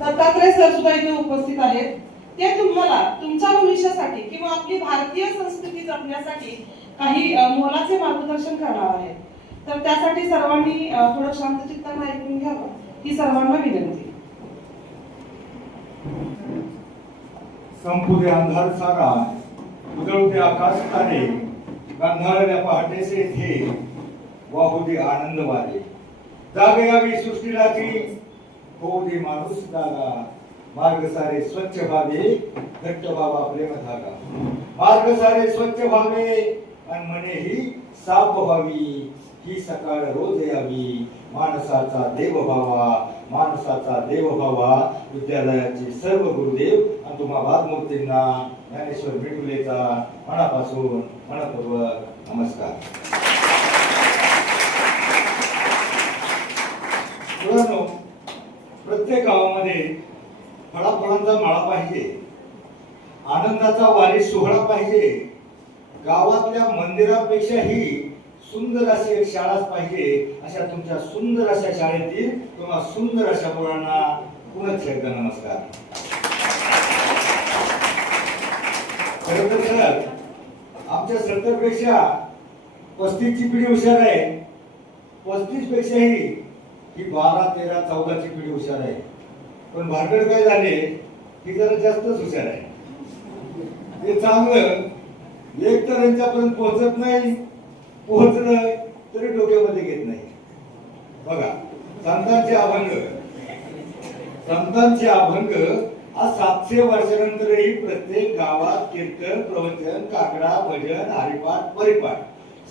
Dattatray sir सुद्धा इथे उपस्थित आहेत. ते तुम्हाला तुमच्या भविष्यासाठी किंवा आपली भारतीय संस्कृती जपण्यासाठी काही मोलाचे मार्गदर्शन करणार आहेत. तर त्यासाठी सर्वांनी थोडं शांत चित्ताने ऐकून घ्यावं ही सर्वांना विनंती. संपुदे अंधार सारा, उजळते आकाश तारे, गांधारल्या पहाटेचे थे, वाहू दे आनंद वारे. जागे यावी सृष्टीला ती, होऊ दे माणूस जागा. मार्ग सारे स्वच्छ व्हावे, घट्ट व्हावा प्रेम धागा. मार्ग सारे स्वच्छ व्हावे आणि मनेही साफ व्हावी. ही सकाळ रोज यावी, माणसाचा देव व्हावा, माणसाचा देव व्हावा. विद्यालयाचे सर्व गुरुदेव आणि तुम्हा वादमूर्तींना ज्ञानेश्वर मिटुलेचा मनापासून मनपूर्वक नमस्कार. मुलांनो, प्रत्येक गावामध्ये फळाफळांचा माळा पाहिजे, आनंदाचा वारी सोहळा पाहिजे. गावातल्या मंदिरापेक्षाही सुंदर अशी एक शाळाच पाहिजे. अशा तुमच्या सुंदर अशा शाळेतील तुम्हा सुंदर अशा मुलांना पुनश्च एकदा नमस्कार. खरं तर आमच्या 70 पेक्षा 35 ची पिढी हुशार आहे. 35 पेक्षाही ही 12, 13, 14 ची पिढी हुशार आहे. पण भानगड काय झाले ही जरा जास्तच हुशार आहे. हे चांगलं एक तर यांच्यापर्यंत पोहोचत नाही, पोहोचलं तरी डोक्यामध्ये घेत नाही. बघा, संतांचे अभंग आज 700 वर्षानंतरही प्रत्येक गावात कीर्तन, प्रवचन, काकडा, भजन, हरिपाठ, परिपाठ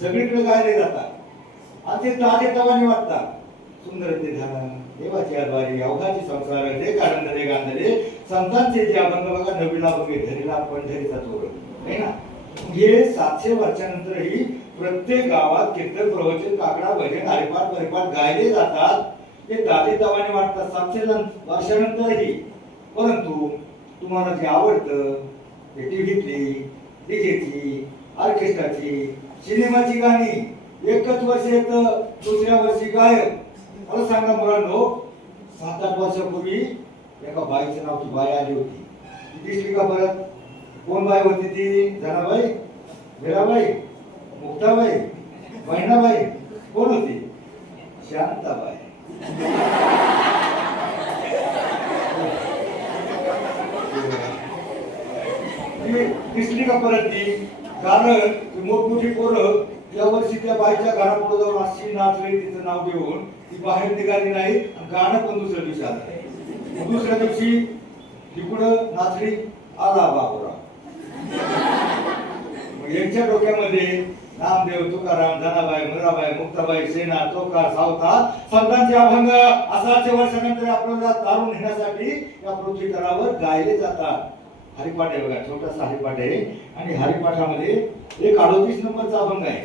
सगळीकडे गायले जातात आणि ते ताजे तवाने वाटतात. सुंदर ते ध्यान देवाची आद्वारी अवघाची संसार ते कांदरे गांधरे. संतांचे जे अभंग बघा, नवीला बघे धरीला पंढरीचा चोर आहे ना. हे 700 वर्षानंतरही प्रत्येक गावात कीर्तन, प्रवचन, काकडा, भजन, हरिपाठ, परिपाठ गायले जातात. ते ताजे तवाने वाटतात 700 वर्षानंतरही. परंतु तुम्हाला जे आवडतं ते टीव्हीतली, डीजेची, ऑर्केस्ट्राची, सिनेमाची गाणी एकच वर्ष येतं, दुसऱ्या वर्षी गायब. मला सांगा मुलांनो, 7-8 वर्षापूर्वी एका बाईचं नाव ती बाई आली होती. ती दिसली का परत? कोण बाई होती ती? जनाबाई, मीराबाई, मुक्ताबाई, बहिणाबाई? कोण होती? शांताबाई. दिसली का परत ती? कारण मोठमोठी पोरं या वर्षी त्या बाईच्या घरापुढे जाऊन अशी नाचली, तिचं नाव घेऊन ती बाहेर निघाली नाही आणि गाणं पण दुसऱ्या दिवशी आलं. दुसऱ्या दिवशी तिकडं नाचली, आला बाबूराव. यांच्या डोक्यामध्ये नामदेव, तुकाराम, धनाबाई, मीराबाई, मुक्ताबाई, सेना, चोकार, सावता संतांचे अभंग असाचे वर्षानंतर आपल्याला तारून नेण्यासाठी या पृथ्वी तलावर गायले जातात. हरिपाठ आहे बघा, छोटासा हरिपाठ आहे आणि हरिपाठामध्ये एक 38 नंबरचा अभंग आहे.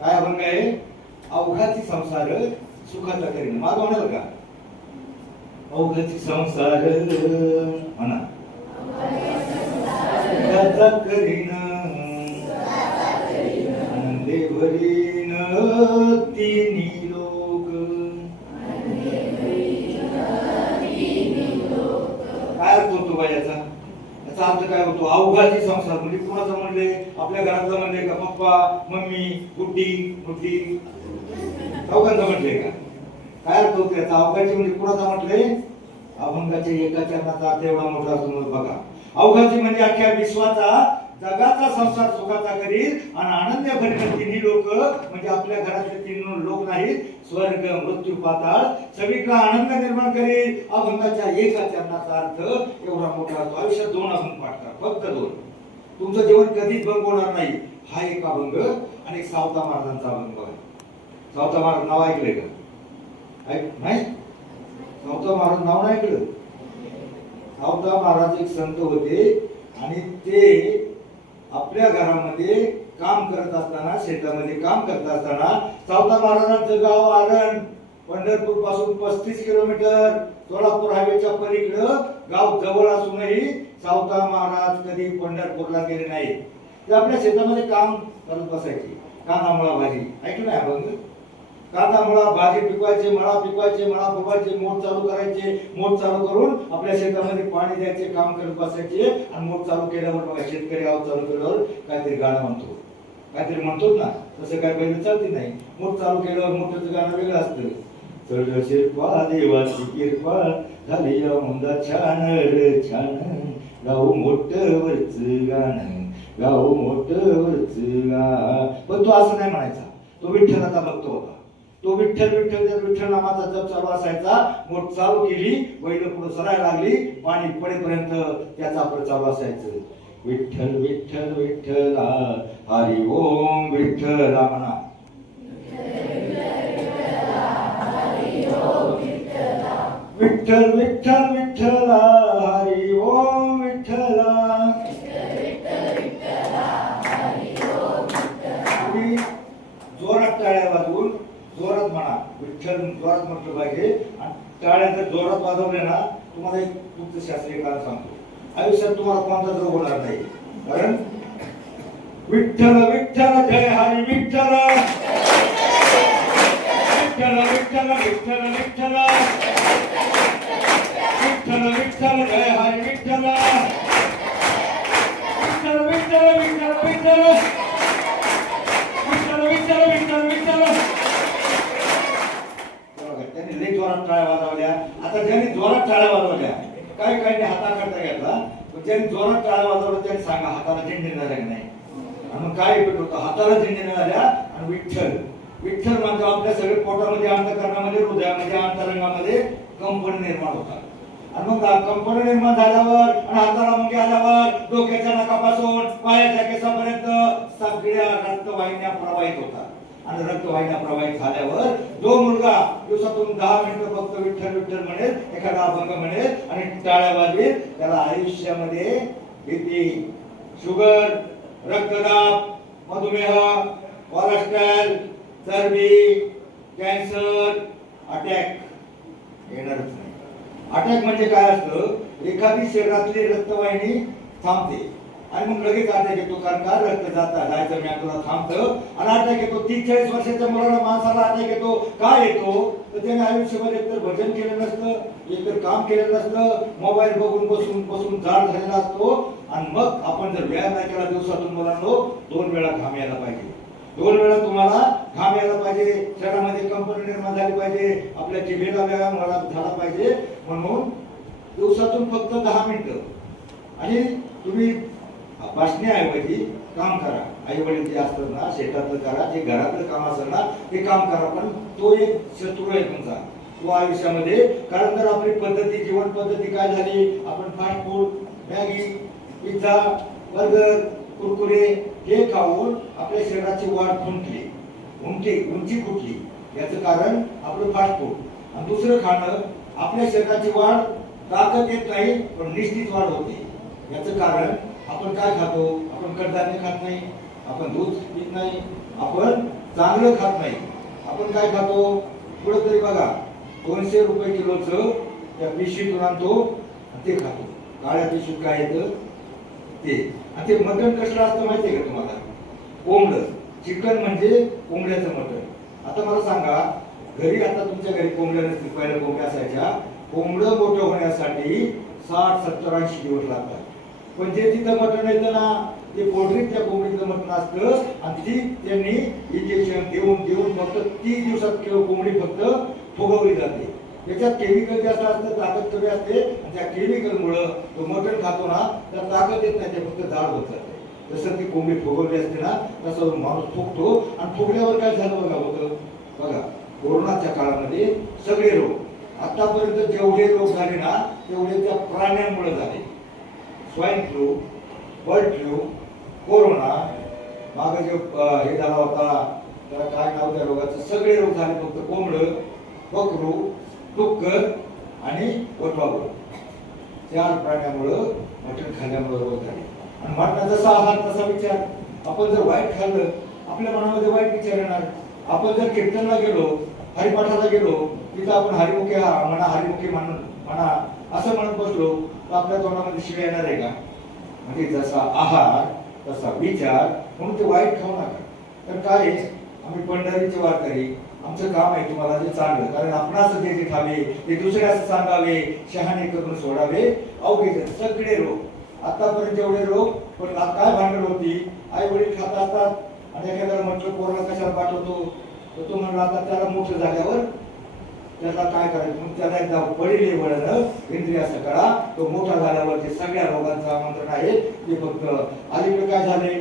काय अभंग आहे? अवघाची संसार सुखाचा करीन. माझं म्हणाल का? अवघाची संसार म्हणा सुखाचा करीन, आनंदे भरीन तिन्ही लोक. काय अर्थ होतो बा याचा? याचा अर्थ काय होतो? अवघाची संसार म्हणजे कुणाचं म्हणले? आपल्या घरातलं म्हणले का? पप्पा, मम्मी, गुड्डी, गुड्डी, चौघांचं म्हटले का? काय अर्थ होतो याचा? अवघाची म्हणजे कुणाचा म्हटले? अभंगाचे एका चरणाचा अर्थ एवढा मोठा असतो बघा. अवघाची म्हणजे अख्ख्या विश्वाचा, जगाचा संसार सुखाचा करील आणि आनंद भरील तिन्ही लोक. म्हणजे आपल्या घरातले 3 लोक नाहीत, स्वर्ग, मृत्यू, पाताळ सगळीकडे आनंद निर्माण करेल. अभंगाच्या एका चरणाचा अर्थ एवढा मोठा असतो. आयुष्यात 2 अभंग पाठ करा, फक्त 2. तुमचं जीवन कधीच बंद होणार नाही. हा एक अभंग आणि एक सावता महाराजांचा अभंग बघा. सावता महाराज नाव ऐकले का? नाही, सावता महाराज नाव नाही ऐकलं. सावता महाराज एक संत होते आणि ते आपल्या घरामध्ये काम करत असताना, शेतामध्ये काम करत असताना, सावता महाराजांचं गाव आरण पंढरपूर पासून 35 किलोमीटर, सोलापूर हायवेच्या पलीकडं गाव जवळ असूनही सावता महाराज कधी पंढरपूरला गेले नाहीत. ते आपल्या शेतामध्ये काम करत बसायचे. कांदा, मुळा, भाजी. ऐकलं नाही अभंग? कांदा मुळा भाजी पिकवायचे, मळा पिकवायचे, मळा फुगवायचे, मोठ चालू करायचे, मोठ चालू करून आपल्या शेतामध्ये पाणी द्यायचे, काम करत बसायचे. आणि मोठ चालू केल्यावर बघा शेतकरी आवाज चालू केल्यावर काहीतरी गाणं म्हणतो, काहीतरी म्हणतोच ना, तसं काय पहिले चालते नाही. मोठ चालू केल्यावर मोठ्याचं गाणं वेगळं असतं. चढ शिरपा देवाची किरपा झाली या मुंदा छान रे छान, गाव मोठं वरच गाणं, गाव मोठं वरच गा. पण तो असं नाही म्हणायचा, तो विठ्ठलाचा भक्त होता. तो विठ्ठल विठ्ठल त्या विठ्ठल नामाचा जप चालू असायचा. मोठ चालू केली, बैल पुढे सरायला लागली, पाणी पडेपर्यंत त्याचा आपलं चालू असायचं. विठ्ठल विठ्ठल विठ्ठला हरी ओम विठ्ठला म्हणा. विठ्ठल विठ्ठल विठ्ठला हरी ओम विठ्ठला. तुम्ही जोरात टाळ्या वाजवून जोरात म्हणा विठ्ठल, जोरात म्हटलं पाहिजे. आणि टाळ्या जर जोरात वाजवल्या ना, तुम्हाला एक तुमचं शास्त्रीय कारण सांगतो, आयुष्यात तुम्हाला कोणता जर होणार नाही. कारण विठ्ठल विठ्ठल जय हरी विठ्ठल, विठ्ठल विठ्ठल विठ्ठल विठ्ठल, विठ्ठल विठ्ठल जय हरी विठ्ठल, विठ्ठल विठ्ठल विठ्ठल विठ्ठल, विठ्ठल विठ्ठल विठ्ठल विठ्ठल. त्यांनी लई जोरात टाळ्या वाजवल्या. आता ज्यांनी जोरात टाळ्या वाजवल्या, काही काही हाताकरता घेतला, पण ज्यांनी जोरात टाळ्या वाजवल्या त्यांनी सांगा हाताला झेंडे झाल्या की नाही. आणि मग काय इफेक्ट होतो, हाताला झेंडे झाल्या. आणि विठ्ठल विठ्ठल म्हणजे आपल्या सगळे पोटामध्ये, अंतःकरणामध्ये, हृदयामध्ये, अंतरंगामध्ये कंपन निर्माण होतात. आणि मग कंपन निर्माण झाल्यावर आणि हाताला मुंगे आल्यावर डोक्याच्या नखापासून पायाच्या केसापर्यंत सगळ्या रक्तवाहिन्या प्रवाहित होतात. आणि रक्तवाहिन्या प्रवाहित झाल्यावर जो मुलगा दिवसातून 10 मिनिटं फक्त विठ्ठल विठ्ठल म्हणेल, एखादा अभंग म्हणेल आणि टाळ्या वाजवेल, त्याला आयुष्यामध्ये बीपी, शुगर, रक्तदाब, मधुमेह, कोलेस्ट्रॉल, चरबी, कॅन्सर, अटॅक येणारच नाही. अटॅक म्हणजे काय असतं, एखादी शरीरातली रक्तवाहिनी थांबते आणि मग लगेच अटॅक येतो. कारण का रक्त जायचं मॅक्रोला थांबतं आणि अटॅक येतो. 30-40 वर्षाच्या मुलाला, माणसाला अटॅक येतो. काय येतो तर त्याने आयुष्यामध्ये एकतर भजन केलं नसतं, एकतर काम केलं नसतं, मोबाईल बघून बसून बसून जाड झालेला असतो. आणि मग आपण जर व्यायाम नाही केला दिवसातून, मुलांनो 2 वेळा घाम यायला पाहिजे. 2 वेळा तुम्हाला घाम यायला पाहिजे, शरीरामध्ये कंपन निर्माण झाली पाहिजे, आपल्या जिभेला व्यायाम झाला पाहिजे. म्हणून दिवसातून फक्त 10 मिनिटं. आणि तुम्ही बसण्याऐवजी काम करा. आई वडील जे असतात ना, शेतातलं करा, जे घरातलं काम असेल ना ते काम करा. पण तो एक शत्रू आहे तुमचा, तो आयुष्यामध्ये. कारण जर आपली पद्धती, जीवन पद्धती काय झाली, आपण fast food, Maggi, pizza, burger, Kurkure हे खाऊन आपल्या शरीराची वाढ खुंटली, उंची फुटली. याचं कारण आपलं फास्ट फूड. आणि दुसरं खाणं, आपल्या शरीराची वाढ, ताकद येत नाही पण निश्चित वाढ होते. याचं कारण आपण काय खातो, आपण कडधान्य खात नाही, आपण दूध पित नाही, आपण चांगलं खात नाही. आपण काय खातो, पुढे तरी बघा 200 रुपये किलोचं त्या पिशवीतून आणतो ते खातो. काळ्या पिशवीत काय येतं ते. आणि ते मटण कसलं असतं माहिती आहे का तुम्हाला, कोंबडं. चिकन म्हणजे कोंबड्याचं मटण. आता मला सांगा, घरी आता तुमच्या घरी कोंबड्या नसतील, पहिल्या कोंबड्या असायच्या. कोंबडं मोठं होण्यासाठी 60-70-80 दिवस लागतात. पण जे तिथं मटण येतं ना, ते पोल्ट्री त्या कोंबडीचं मटण असतं. आणि ती त्यांनी इंजेक्शन देऊन देऊन फक्त 30 दिवसात कोंबडी फक्त फुगवली जाते. त्याच्यात केमिकल जास्त असतं, ताकद कमी असते. आणि त्या केमिकलमुळं तो मटण खातो ना, त्याला ताकद येत नाही, ते फक्त जाड होत जाते. जसं ती कोंबडी फुगवली असते ना, तसं माणूस फुगतो. आणि फुगल्यावर काय झालं बघा होतं, बघा कोरोनाच्या काळामध्ये सगळे रोग, आतापर्यंत जेवढे रोग झाले ना तेवढे त्या प्राण्यांमुळे झाले. Swine flu, bird flu, corona, मागे जे हे झाला होता त्याला काय नाव त्या रोगाचं, सगळे रोग झाले फक्त कोंबडं, बकरू, डुक्कर आणि वटवाघूळ 4 प्राण्यामुळं, मटण खाल्ल्यामुळे रोग झाले. आणि मटणाचा जसा आहार तसा विचार. आपण जर वाईट खाल्लं, आपल्या मनामध्ये वाईट विचार येणार. आपण जर कीर्तनला गेलो, हरिपाठाला गेलो, तिथं आपण हरिमुखे म्हणा, हरिमुखे म्हणा असं म्हणत बसलो तर आपल्या तोंडामध्ये शिव्या येणार आहे का? म्हणजे जसा आहार तसा विचार. म्हणून ते वाईट खाऊ नका. तर काय आम्ही पंढरीचे वारकरी, आमचं काम आहे तुम्हाला जे चांगलं, कारण आपणास जे जे खावे ते दुसऱ्यास सांगावे, शहाणे करून सोडावे अवघे जन. सगळे रोग आतापर्यंत जेवढे रोग, पण काय भांडण होती, आई वडील खात असतात आणि एखाद्याला म्हटलं पोराला कशाला पाठवतो, तर तो म्हणला आता त्याला मोठं झाल्यावर त्याला काय करायचं, मग त्याला एकदा पडिले वळण इंद्रिया सकळा, तो मोठा झाल्यावर जे सगळ्या रोगांचं आमंत्रण आहे ते फक्त. अलीकडे काय झाले,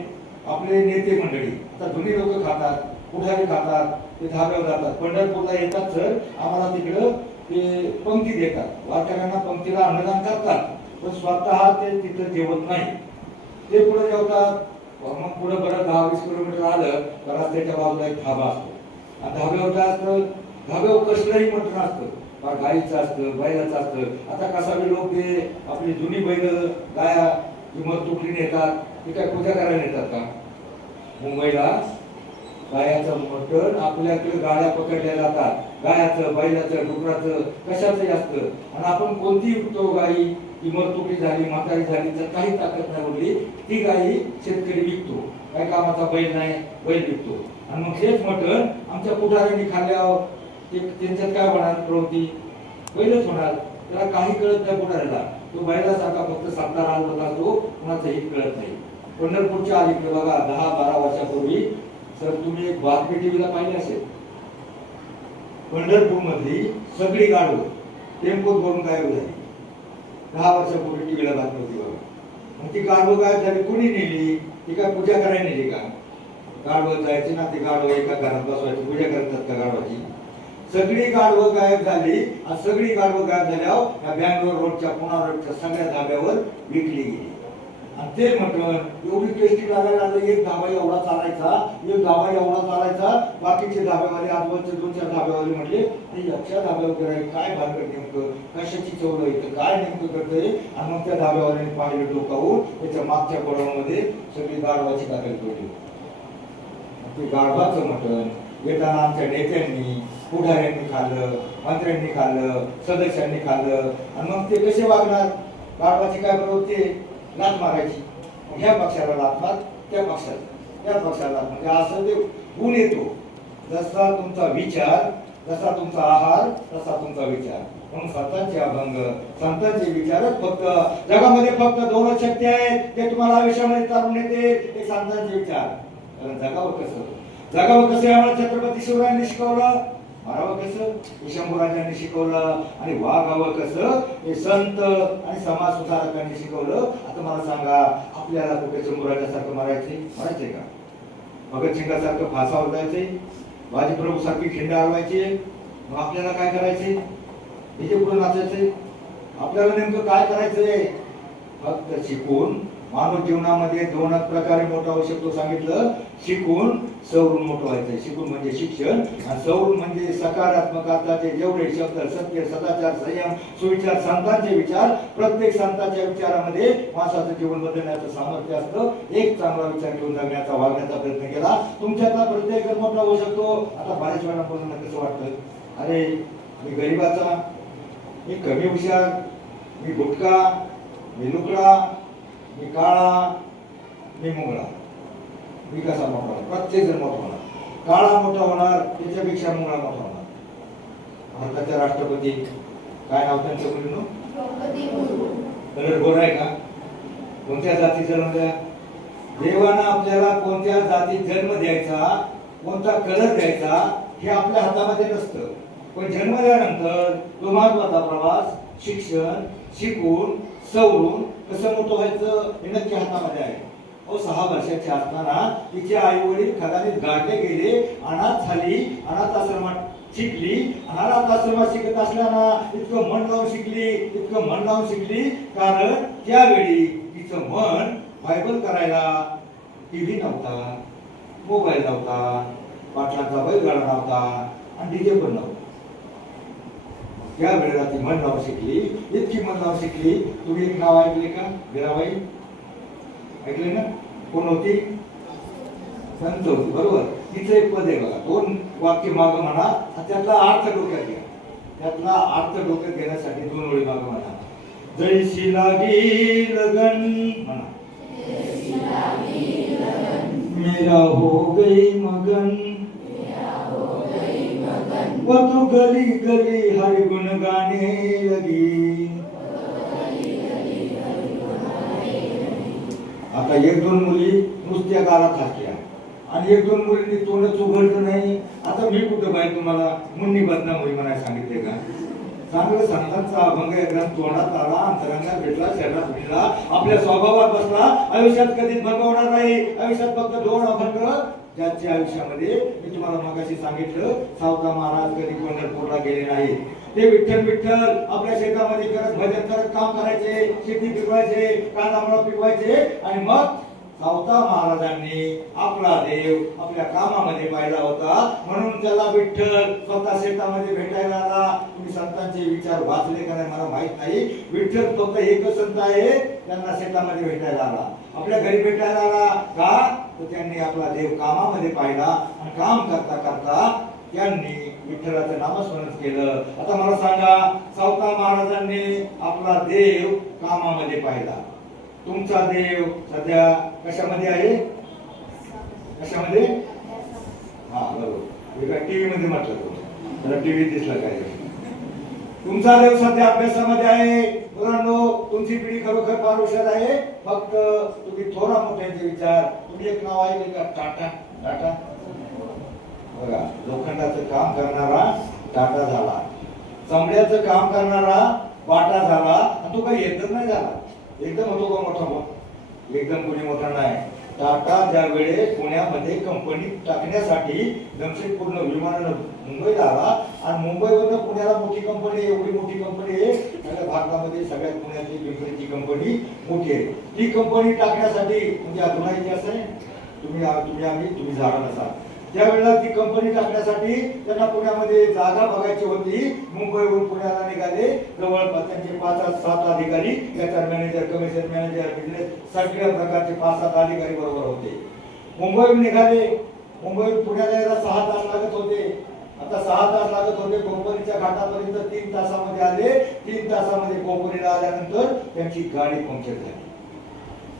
आपले नेते मंडळी आता जुनी लोक खातात, पुढारी खातात, ते धाब्यावर जातात, पंढरपूरला येतात सर, आम्हाला तिकडं ते पंक्ती देतात, वारकऱ्यांना पंक्तीला अन्नदान करतात, पण स्वतः ते तिथं जेवत नाही, ते पुढे जेवतात. मग पुढे बरं 10-20 किलोमीटर आलं तर रस्त्याच्या बाजूला एक धाबा असतो, आणि धाब्यावर काय असतं, धाब्यावर कसलंही मटण असतं, गाईचं असतं, बैलाचं असतं. आता कसाबी लोक ते आपली जुनी बैल गाया किंमत तुकडीने येतात, ते काय पूजा करायला येतात का? मुंबईला गायाचं मटण आपल्याकडे गाड्या पकडल्या जातात, गायाचं, बैलाचं, डुकराचं, कशाचंही असतं, आणि आपण कोणती तो गाई किंमत तुकडी झाली, म्हातारी झाली तर काही ताकद नाही उरली, ती गाई शेतकरी विकतो, काय कामाचा बैल नाही, बैल विकतो. आणि मग हेच मटण आमच्या पुढाऱ्यांनी खाल्ल्यावर त्यांच्यात काय होणार, प्रवृत्ती बैलच होणार. त्याला काही कळत नाही पुढाऱ्याला, तो बैलासारखा फक्त सातारा आणत असतो, कुणाचं हित कळत नाही. पंढरपूरच्या अलीकडे बघा 10-12 वर्षापूर्वी सर तुम्ही एक बातमी टीव्हीला पाहिली असेल, पंढरपूर मधली सगळी गाडवं टेम्पोत भरून गायब झाली. 10 वर्षापूर्वी टीव्हीला बातमी होती बघा. मग ती गाडवं गायब झाली, कोणी नेली, ती काय पूजा करायला नेली का? गाडवं जायची ना, ते गाडवं एका घरात बसवायची, पूजा करतात का गाडवाची? सगळी गाडवं गायब झाली, आणि सगळी गाडवं गायब झाल्यावर या बँगलोर रोडच्या, पुणा रोडच्या सगळ्या धाब्यावर विकली गेली. आणि ते मटण एवढी टेस्टी लागायला लागलं, एक धाबा एवढा चालायचा, एक धाबा एवढा चालायचा, बाकीचे धाब्यावाले, आजूबाजूचे 2-4 धाब्यावाले म्हटले लक्षात धाब्यावर करायचं काय भानगड, नेमकं कशाची चव येतं, काय नेमकं करतंय. आणि मग त्या धाब्यावाल्याने पाहिलं डोकावून, त्याच्या मागच्या गोडाऊनमध्ये सगळी गाढवाची कागद पडली. ते गाढवाचं मटण येताना आमच्या नेत्यांनी, पुढाऱ्यांनी खाल्लं, मंत्र्यांनी खाल्लं, सदस्यांनी खाल्लं, आणि मग ते कसे वागणार? गाढवाची काय प्रवृत्ती, लाथ मारायची, ह्या पक्षाला लाथ मार, त्या पक्षाला, म्हणजे असं ते गुण येतो. जसा तुमचा विचार, जसा तुमचा आहार, तसा तुमचा विचार. म्हणून संतांचे अभंग, संतांचे विचारच फक्त जगामध्ये फक्त 2 शक्ती आहेत, ते तुम्हाला आयुष्यामध्ये तारून येते, एक संतांचे विचार. कारण जगावं कसं आम्हाला छत्रपती शिवरायांनी शिकवलं, मारावं कसं शंभूराजांनी शिकवलं, आणि वागावं कसं हे संत आणि समाज सुधारकांनी शिकवलं. आता मला सांगा, आपल्याला कुठे शंभूराजासारखं मारायचे का? भगतसिंगासारखं फासावर जायचे, बाजीप्रभू सारखी खिंड हलवायची, मग आपल्याला काय करायचे? इथे पुढे नाचायचे. आपल्याला नेमकं काय करायचंय? फक्त शिकून. मानव जीवनामध्ये 2 प्रकारे मोठा होऊ शकतो सांगितलं, शिकून, सवरून मोठं व्हायचं. शिकून म्हणजे शिक्षण, आणि सवरून म्हणजे सकारात्मक अर्थाचे जेवढे शब्द, सत्य, सदाचार, संयम, सुविचार, संतांचे विचार. प्रत्येक संतांच्या विचारामध्ये माणसाचं जीवन बदलण्याचं सामर्थ्य असतं. एक चांगला विचार घेऊन जगण्याचा, वागण्याचा प्रयत्न केला, तुमच्यातला प्रत्येक मोठा होऊ शकतो. आता बऱ्याच वेळा बोलणं कसं वाटतं, अरे मी गरीबाचा, मी कमी हुशार, मी गुटखा, मी लुकडा, मी काळा, मी मुंगळा, मी कसा मोठा होणार? प्रत्येक जण मोठा होणार. काळा मोठा होणार, त्याच्यापेक्षा मुंगळा मोठा होणार. भारताच्या राष्ट्रपती काय नाव त्यांचं मुलीनो? कलर गोरा आहे का? कोणत्या जाती जन्म द्या? देवानं आपल्याला कोणत्या जातीत जन्म द्यायचा, कोणता कलर द्यायचा हे आपल्या हातामध्ये नसतं. पण जन्म दिल्यानंतर तो महत्वाचा प्रवास, शिक्षण, शिकून, सवरून कसं मोठं व्हायचं हे नक्की हातामध्ये आहे. 6 वर्षाची असताना तिचे आई वडील खदानीत गाडले गेले, अनाथ झाली, अनाथ आश्रमात शिकली. अनाथ आश्रमात शिकत असल्याना इतकं मन लावून शिकली, कारण त्यावेळी तिचं मन बायबल करायला टीव्ही नव्हता, मोबाईल नव्हता, पाटलांचा बैलगाडा नव्हता, आणि डीजे पण नव्हता. त्या वेळेला ती मन लावून शिकली, इतकी मन लावून शिकली. तुम्ही एक नाव ऐकले का? मीराबाई ऐकले ना? कोण होती? संत होती, बरोबर. तिचं एक पद आहे बघा, 2 वाक्य मागं म्हणा, त्यातला अर्थ डोक्यात घ्या. त्यातला अर्थ डोक्यात घेण्यासाठी 2 ओळी मागं म्हणा. जैसी लागी लगन म्हणा, मेरा हो गई मगन, व तू गली गली हरि गुण गाणे लगी. आता एक दोन मुली नुसत्या गालात हसल्या आणि एक दोन मुलींनी तोंडच उघडलं नाही. आता मी कुठं बाई तुम्हाला मुन्नी बदनाम होई म्हणायला सांगितले का? चांगलं संतांचा अभंग एकदम तोंडात आला, अंतरंगात भेटला, शरीरात भिडला, आपल्या स्वभावात बसला. आयुष्यात कधीच भंग होणार नाही. आयुष्यात फक्त दोन अभंग ज्याच्या आयुष्यामध्ये मी तुम्हाला मगाशी सांगितलं, सावता महाराज कधी पंढरपूरला गेले नाही. ते विठ्ठल विठ्ठल आपल्या शेतामध्ये करत भजन करत काम करायचे, शेती पिकवायचे, कांदा पिकवायचे आणि मग सावता महाराजांनी आपला देव आपल्या कामामध्ये पाहिला होता म्हणून त्याला विठ्ठल स्वतः शेतामध्ये भेटायला आला. तुम्ही संतांचे विचार वाचले का नाही मला माहित नाही. विठ्ठल फक्त एकच संत आहे त्यांना शेतामध्ये भेटायला आला, आपल्या घरी भेटायला आला का? तर त्यांनी आपला देव कामामध्ये पाहिला आणि काम करता करता त्यांनी विठ्ठलाचं नामस्मरण केलं. आता मला सांगा, सावता महाराजांनी आपला देव कामामध्ये पाहिला. तुमचा देव सध्या कशामध्ये आहे? कशामध्ये? हा बरोबर. एका टीव्ही मध्ये म्हटलं तुम्ही, जरा टीव्ही दिसला काय? तुमचा देव सध्या अभ्यासामध्ये आहे. मुलांनो, तुमची पिढी खरोखर फार हुशार आहे. फक्त तुम्ही थोडा मोठ्यांचे विचार. तुम्ही एक नाव ऐकले का? टाटा. टाटा बघा, लोखंडाचं काम करणारा टाटा झाला, चमड्याचं काम करणारा बाटा झाला, आणि तो काही येतच नाही झाला. एकदम होतो का मोठा? एकदम कोणी मोठा नाही. टाटा ज्या वेळेस पुण्यामध्ये कंपनी टाकण्यासाठी जमशेदपूरनं विमानानं मुंबईला आला आणि मुंबईवरनं पुण्याला मोठी कंपनी, एवढी मोठी कंपनी आहे सगळ्या भारतामध्ये, सगळ्यात पुण्याची पिंपरीची कंपनी मोठी आहे. ती कंपनी टाकण्यासाठी म्हणजे अजूनही इतिहास आहे. तुम्ही झाडा नसा त्यावेळेला ती कंपनी टाकण्यासाठी त्यांना पुण्यामध्ये जागा बघायची होती. मुंबईवरून पुण्याला निघाले जवळपास त्यांचे 5-7 अधिकारी, याचा मॅनेजर, कमिशन मॅनेजर, बिझनेस सगळ्या प्रकारचे 5-7 अधिकारी बरोबर होते. मुंबईवरून निघाले. मुंबईवरून पुण्याला यायला 6 तास लागत होते. आता 6 तास लागत होते. कोकणच्या घाटापर्यंत 3 तासामध्ये आले. 3 तासामध्ये कोकणीला आल्यानंतर त्यांची गाडी पंक्चर झाली.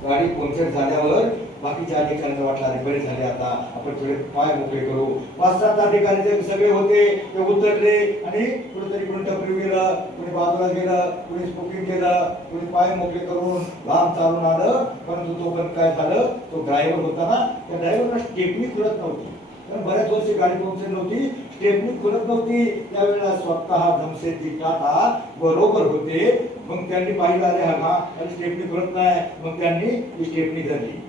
गाडी पंक्चर झाल्यावर बाकीच्या अधिकाऱ्यांना वाटलं अरे बरे झाले, आता आपण थोडे पाय मोकळे करू. 5-7 अधिकारी जे सगळे होते ते उतरले आणि कुठेतरी कोणी टपरी गेलं, कोणी बाजूला गेलं, कोणी स्पोकिंग केलं, कोणी पाय मोकळे करून लांब चालून आलं. परंतु तो पण काय झालं, तो ड्रायव्हर होता ना, त्या ड्रायव्हरला स्टेपनी खुलत नव्हती. कारण बऱ्याच वर्षी गाडी पंक्चर नव्हती, स्टेपनी खुलत नव्हती. त्यावेळेला स्वतः जमशेदजी टाटा बरोबर होते. मग त्यांनी पाहिलं अरे हा स्टेपनी खुलत नाही. मग त्यांनी ती स्टेपनी धरली.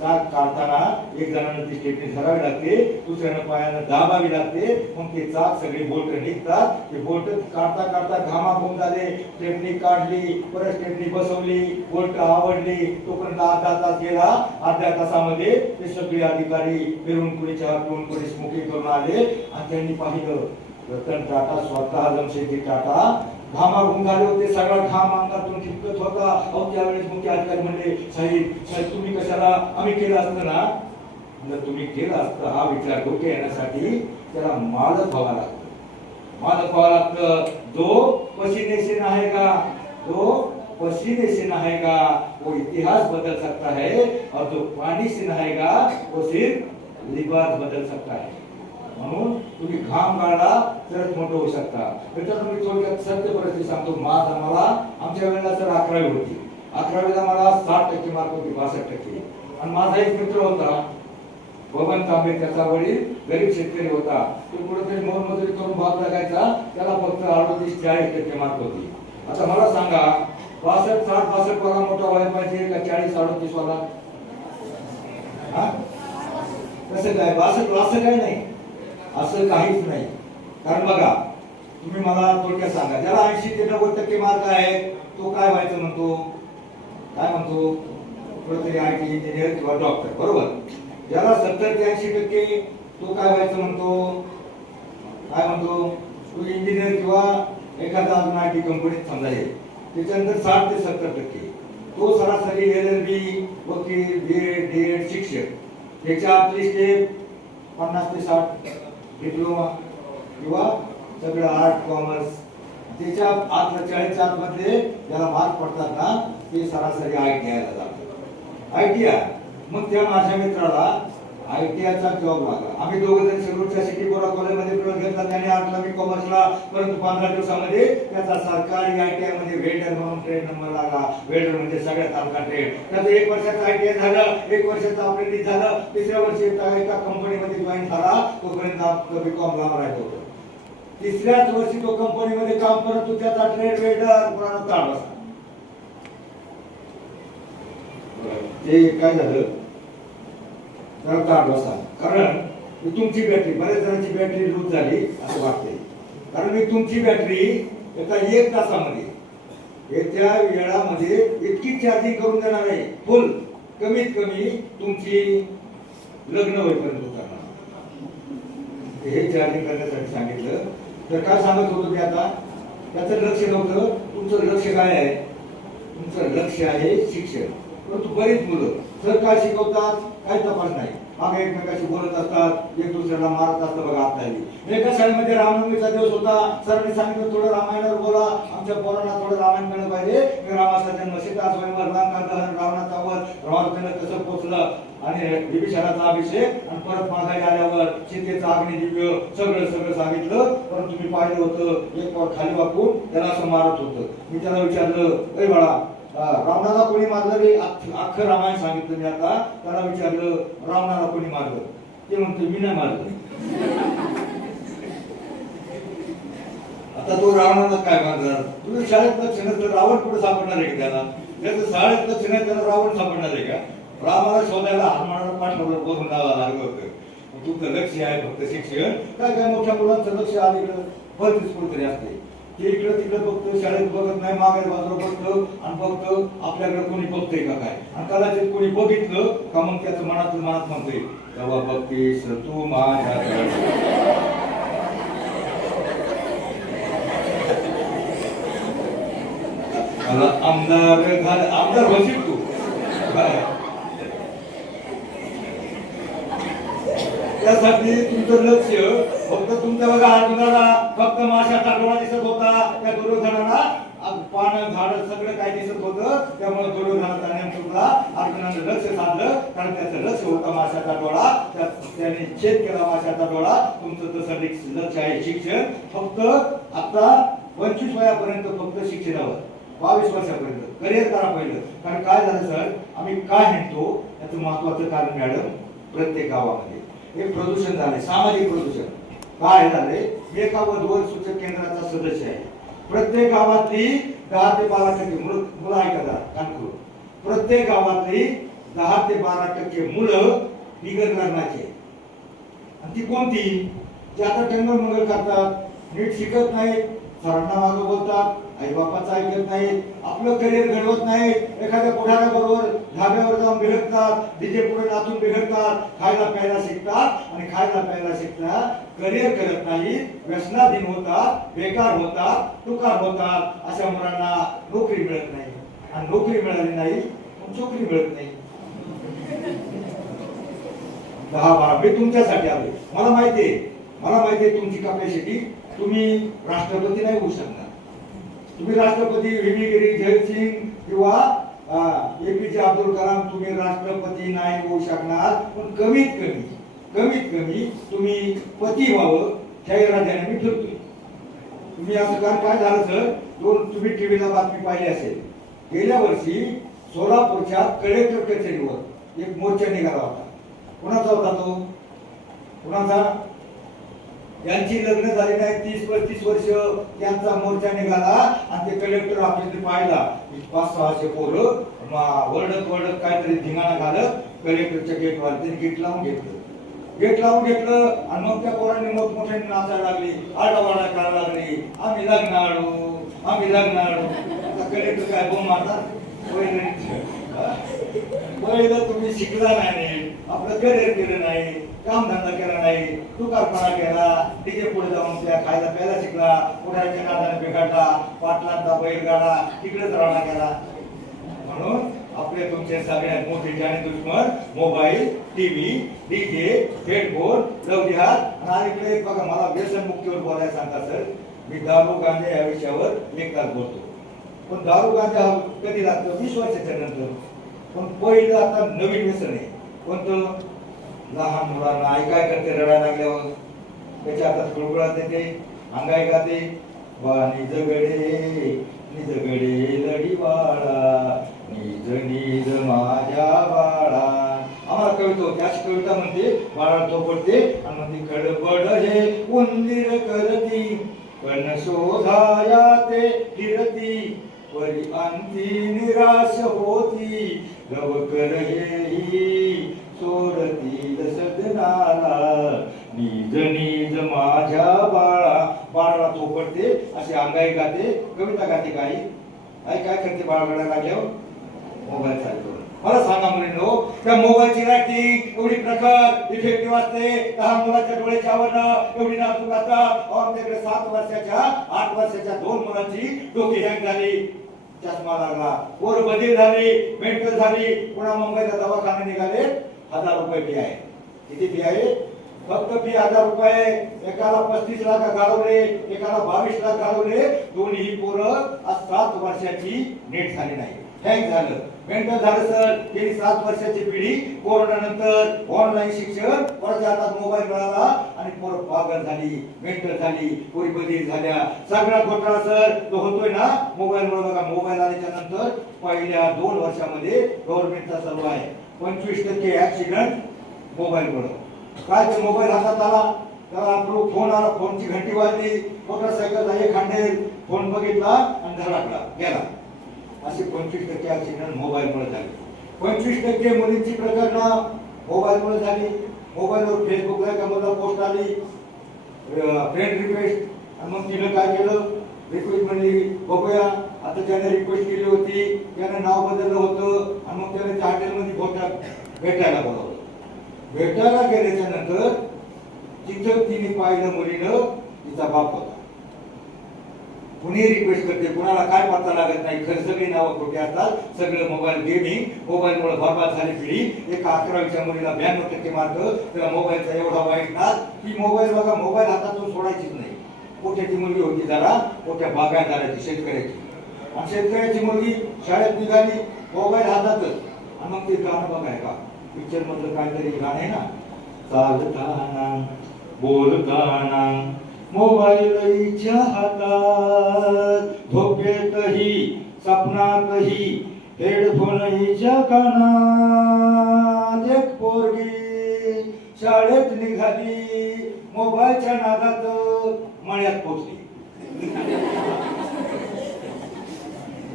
काढताना एक जणांना ती स्टेपनी धरावी लागते, दुसऱ्यानं पायानं दाबावी लागते. मग ते चाक सगळे बोल्ट निघतात. ते बोल्ट काढता काढता घामाघूम झाले. स्टेपनी काढली, परत स्टेपनी बसवली, बोल्ट आवडली. तोपर्यंत अर्धा तास गेला. अर्ध्या तासामध्ये ते सगळे अधिकारी फिरून कुणी चहा पिऊन कुणी स्मोकिंग करून आले आणि त्यांनी पाहिलं रतन टाटा स्वतः जमशेदजी टाटा घामाघूम झाले होते. सगळा घाम अंगातून ठिपकत होता. अहो त्यावेळेस मुख्य अधिकारी म्हणले, साहेब तुम्ही कशाला, आम्ही केलं असतं ना. जर तुम्ही केलं असतं हा विचार डोके येण्यासाठी त्याला मालक व्हावा लागतं. मालक व्हावा लागतं. जो पसीने से नहाएगा, जो पसीने से नहाएगा वो इतिहास बदल सकता है, और जो पानी से नहाएगा वो सिर्फ लिबास बदल सकता है. म्हणून तुम्ही घाम गाळला तरच मोठं होऊ शकता. मित्रांनो, मी थोडक्यात सत्य परिस्थिती सांगतो. मला आमच्या वेळेला सर 11वी होती. 11वीला मला 60% मार्क होते, 62%. आणि माझा एक मित्र होता बबन तांबे, त्याचा वडील गरीब शेतकरी होता. तो कुठेतरी मोलमजुरी करून भाग लागायचा. त्याला फक्त 38-40% मार्क होते. आता मला सांगा, 62-60-62 वाला मोठा व्हायला पाहिजे का 40-38 वाला? हा कसं काय? 62 असं काय नाही, असं काहीच नाही. कारण बघा, तुम्ही मला थोडक्यात सांगा, ज्याला 80 ते 90% मार्क आहे तो काय व्हायचं म्हणतो? काय म्हणतो? कुठेतरी IT इंजिनियर किंवा डॉक्टर, बरोबर. ज्याला 70 ते 80% तो काय व्हायचं म्हणतो? काय म्हणतो? तो इंजिनियर किंवा एखादा अजून IT कंपनीत समजा आहे. त्याच्यानंतर 60 ते 70% तो सरासरी LLB, वकील, BEd, DEd, शिक्षक. त्याच्या आपली स्टेप 50 ते 60 डिप्लोमा किंवा सगळं आर्ट, कॉमर्स. त्याच्या आतल्या 40च्या आतमध्ये ज्याला मार्क पडतात ना, ते सरासरी IT घ्यायला जातात. IT आहे. मग त्या माझ्या मित्राला ITIचा जॉब लागला. आम्ही दोघं जण शिरूरच्या सिटी बोर्ड कॉलेजमध्ये प्रवेश घेतला. त्याने आठला मी कॉमर्सला, परंतु 15 दिवसामध्ये त्याचा सरकारी ITI मध्ये वेल्डर म्हणून ट्रेड नंबर लागला. वेल्डर म्हणजे सगळ्यात हलका ट्रेड. त्याचं 1 वर्षाचं ITI झालं, 1 वर्षाचं अप्रेंटिस झालं, 3ऱ्या वर्षी एका कंपनीमध्ये जॉईन झाला. तोपर्यंत आपलं बीकॉम लांब राहिलं होतं. 3ऱ्याच वर्षी तो कंपनीमध्ये काम करत होता. त्याचा ट्रेड वेल्डर पुन्हा ताळ बसला. ते काय झालं तर ताळ बसला, कारण तुमची बॅटरी, बऱ्याच जणांची बॅटरी लूज झाली असं वाटतंय. कारण मी तुमची बॅटरी एका 1 तासामध्ये येत्या वेळामध्ये इतकी चार्जिंग करून देणार आहे, फुल, कमीत कमी तुमची लग्न होईपर्यंत करणार. हे चार्जिंग करण्यासाठी सांगितलं. तर काय सांगत होतो मी आता, त्याचं लक्ष नव्हतं. तुमचं लक्ष काय आहे? तुमचं लक्ष आहे शिक्षण. परंतु बरीच मुलं सर काय शिकवतात काय तपास नाही, मागे एकमेकाशी बोलत असतात, एक दुसऱ्याला मारत असतात. बघा आता एका शाळेमध्ये रामनवमीचा दिवस होता. सरांनी सांगितलं थोडं रामायणावर बोला, आमच्या पोरांना थोडं रामायण कळलं पाहिजे. रामाचा जन्म, सीता स्वयंवर, लंका दहन, रावणाचा वध, रावणाला कसं पोचलं आणि विभीषणाचा अभिषेक आणि परत माघारी आल्यावर सीतेचा अग्निदिव्य सगळं सगळं सांगितलं. परंतु मी पाहिलं होतं एक वर खाली वाकून त्याला असं मारत होतं. मी त्याला विचारलं, अरे बाळा रावणाला कोणी मारलं रे? अख्खं रामायण सांगितलं मी. आता त्याला विचारलं रावणाला कोणी मारलं? ते म्हणतो मी नाही मारलं. आता तो रावणाला काय मारणार? तुम्ही शाळेत लक्ष नसतं, रावण कुठे सापडणार आहे का त्याला? त्याचं शाळेत लक्ष नाही, त्याला रावण सापडणार आहे का? रामाला शोधायला हनुमानाला पाठवलं, बोलून जावं लागलं होतं. तुमचं लक्ष आहे फक्त शिक्षण. काय काय मोठ्या मुलांचं लक्ष अलीकडं भरतीच कुठेतरी असते. ते इकडं तिकडं बघतो, शाळेत बघत नाही, मागे बाजूला बघतो आणि बघतो आपल्याकडे कोणी बघतंय का काय. आणि कदाचित कोणी बघितलं का मग त्याचं मनात म्हणतोय, तेव्हा बघतीस तू माझ्या मला आमदार होशील तू. त्यासाठी तुमचं लक्ष फक्त तुमच्या बघा अर्जुनाला फक्त माशाचा डोळा दिसत होता, त्या दुर्योधनाला पानं झाड सगळं काय दिसत होतं. त्यामुळे दुर्योधनाचा नेम चुकला. अर्जुनाने लक्ष साधलं कारण त्याचं लक्ष होता माशाचा डोळा. त्याने छेद केला माशाचा डोळा. तुमचं तसं लक्ष आहे शिक्षण. फक्त आता 25 वयापर्यंत फक्त शिक्षणावर, 22 वर्षापर्यंत करिअर करा पहिलं. कारण काय झालं सर, आम्ही काय म्हणतो याचं महत्वाचं कारण मॅडम, प्रत्येक गावामध्ये एक प्रदूषण झाले, सामाजिक प्रदूषण. काय झाले, एका वधूवर सूचक केंद्राचा सदस्य आहे. प्रत्येक गावातली 10 ते 12% मुलं ऐकतात कानपूर. प्रत्येक गावातली 10 ते 12% मुलं बिगर लग्नाचे. आणि ती कोणती? जी आता टेंडर मंगल करतात, नीट शिकत नाहीत, सरांना मागं बोलतात, आई बापाचं ऐकत नाहीत, आपलं करिअर घडवत नाहीत, एखाद्या पुढाऱ्याबरोबर धाब्यावर जाऊन बिघडतात, डीजे पुढे नाचून बिघडतात, खायला प्यायला शिकतात आणि खायला प्यायला शिकतात, करिअर करत नाहीत, व्यसनाधीन होतात, बेकार होतात, टुकार होतात. अशा मुलांना नोकरी मिळत नाही आणि नोकरी मिळाली नाही मग नोकरी मिळत नाही. 10-12 मी तुमच्यासाठी आलो. मला माहितीये तुमची कॅपॅसिटी. तुम्ही राष्ट्रपती नाही होऊ शकणार. तुम्ही राष्ट्रपती व्ही.डी. जयसिंग किंवा APJ अब्दुल कलाम तुम्ही राष्ट्रपती नाही होऊ शकणार. पण कमीत कमी तुम्ही पती व्हावं ह्या इराद्याने मी फिरतोय. तुम्ही असं काय झालं सर, तुम्ही टीव्हीला बातमी पाहिली असेल, गेल्या वर्षी सोलापूरच्या कलेक्टर कचेरीवर एक मोर्चा निघाला होता. कोणाचा होता तो? कोणाचा? यांची लग्न झाली नाही, 30-35 वर्ष त्यांचा मोर्चा निघाला आणि ते कलेक्टर ऑफिसने पाहिला. 500-600 पोरं वरडत काहीतरी धिंगाणा घालत कलेक्टरच्या गेटवर त्यांनी गेट लावून घेतलं आणि मग त्या पोरांनी मोठमोठ्याने नाचायला लागली, आरडाओरडा करायला लागली, आम्ही लग्न आडू. कलेक्टर काय बोंब मारतात? पहिलं तुम्ही शिकला नाही, आपलं करिअर केलं नाही, कामधंदा केला नाही, टुकारपणा केला, डीजे पुढे जाऊन त्या खायला प्यायला शिकला, पुढाच्या नादाने बिघडला, पाटलांचा बैलगाडा तिकडेच रवाना केला. म्हणून आपले तुमचे सगळ्यात मोठे जाणे दुश्मन मोबाईल, टीव्ही, डीजे, हेडफोन, लवजिहात. आणि इकडे बघा, मला व्यसनमुक्तीवर बोलायला सांगता सर, मी दारू गांजा या विषयावर एक तास बोलतो. पण दारू गांजा कधी लागतं? 20 वर्षाच्या नंतर. पण पहिलं आता नवीन व्यसन आहे. कोणतं? लहान मुलांना आई काय करते रडायला लागल्यावर त्याच्या हातात कुळकुळात येते अंगाई गाते वा निज गडे लढी बाळा निज निज माझ्या बाळा. आम्हाला कविता होती अशी कविता म्हणते बाळा तो पडते आणि म्हणते खडबड हे उंदीर करती पण शोधाया ते फिरती परी अंती निराश होती लवकर हेही सोडतील सदनाला निज निज माझ्या बाळा. बाळाला थोपटते असे अंगाई गाते कविता गाते काही आई काय करते बाळा रडायला लागल्यावर मोबाईल चालतो. मला सांगा मुलींनो त्या मोबाईलची लाईटिंग एवढी प्रखर इफेक्टिव्ह असते लहान मुलाच्या डोळ्याच्या आवरण एवढी नाजूक असतात. आमच्याकडे 7 वर्षाच्या 8 वर्षाच्या 2 मुलांची डोकी हँग झाली चष्मा लागला पोर बधीर झाली मेंटल झाली. पुन्हा मुंबईला दवाखाने निघाले 1000 रुपये फी आहे. किती फी आहे? फक्त फी 1000 रुपये. एकाला 35 लाख घालवले एकाला 22 लाख घालवले. दोन्ही पोरं आज 7 वर्षाची नीट झाली नाही हँग झालं मेंटल झालं. सर गेली 7 वर्षाची पिढी कोरोना नंतर ऑनलाईन शिक्षण पोराच्या हातात मोबाईल मिळाला आणि पोरं पागल झाली मेंटल झाली पोरी बधीर झाल्या. सगळा घोटाळा सर तो होतोय ना मोबाईल मुळे. बघा मोबाईल आल्याच्या नंतर पहिल्या 2 वर्षामध्ये गव्हर्नमेंटचा चालू आहे 25% ऍक्सिडेंट मोबाईल मुळे. काय ते मोबाईल हातात आला त्याला फोन आला फोनची घंटी वाजली मोटरसायकल एक खांडेल फोन बघितला आणि धडकला गेला. असे 25% ऍक्सिडेंट मोबाईल मुळे झाले. 25% मुलींची प्रकरण मोबाईल मुळे झाली. मोबाईलवर फेसबुकला एका मुलाला पोस्ट आली फ्रेंड रिक्वेस्ट आणि मग तिने काय केलं रिक्वेस्ट म्हणली बघूया. आता ज्याने रिक्वेस्ट केली होती त्याने नाव बदललं होतं आणि मग त्याने त्या हॉटेलमध्ये भेटायला बोलावलं. भेटायला गेल्याच्या नंतर तिथं तिने पाहिलं मुलीनं तिचा बाप होता. कुणी रिक्वेस्ट करते कुणाला काय पत्ता लागत नाही खरं सगळी नावं खोटी असतात. सगळं मोबाईल गेमिंग मोबाईलमुळे बरबाद झाली पिढी. एका 11वीच्या मुलीला 92% मार्क त्याला मोबाईलचा एवढा वाईट नाद की मोबाईल बघा मोबाईल हातातून सोडायचीच नाही. मोठ्याची मुलगी होती जरा मोठ्या बागायतदाराची शेतकऱ्याची आणि शेतकऱ्याची मुलगी शाळेत निघाली मोबाईल हातातच आणि मग ते गाणं बघाय का पिक्चर मधलं काहीतरी गाणं आहे ना चालताना बोलताना मोबाईलच्या हातात झोपेतही सपनातही हेडफोनच्या कानात एक पोरगी शाळेत निघाली मोबाईलच्या नादात मळ्यात पोचली.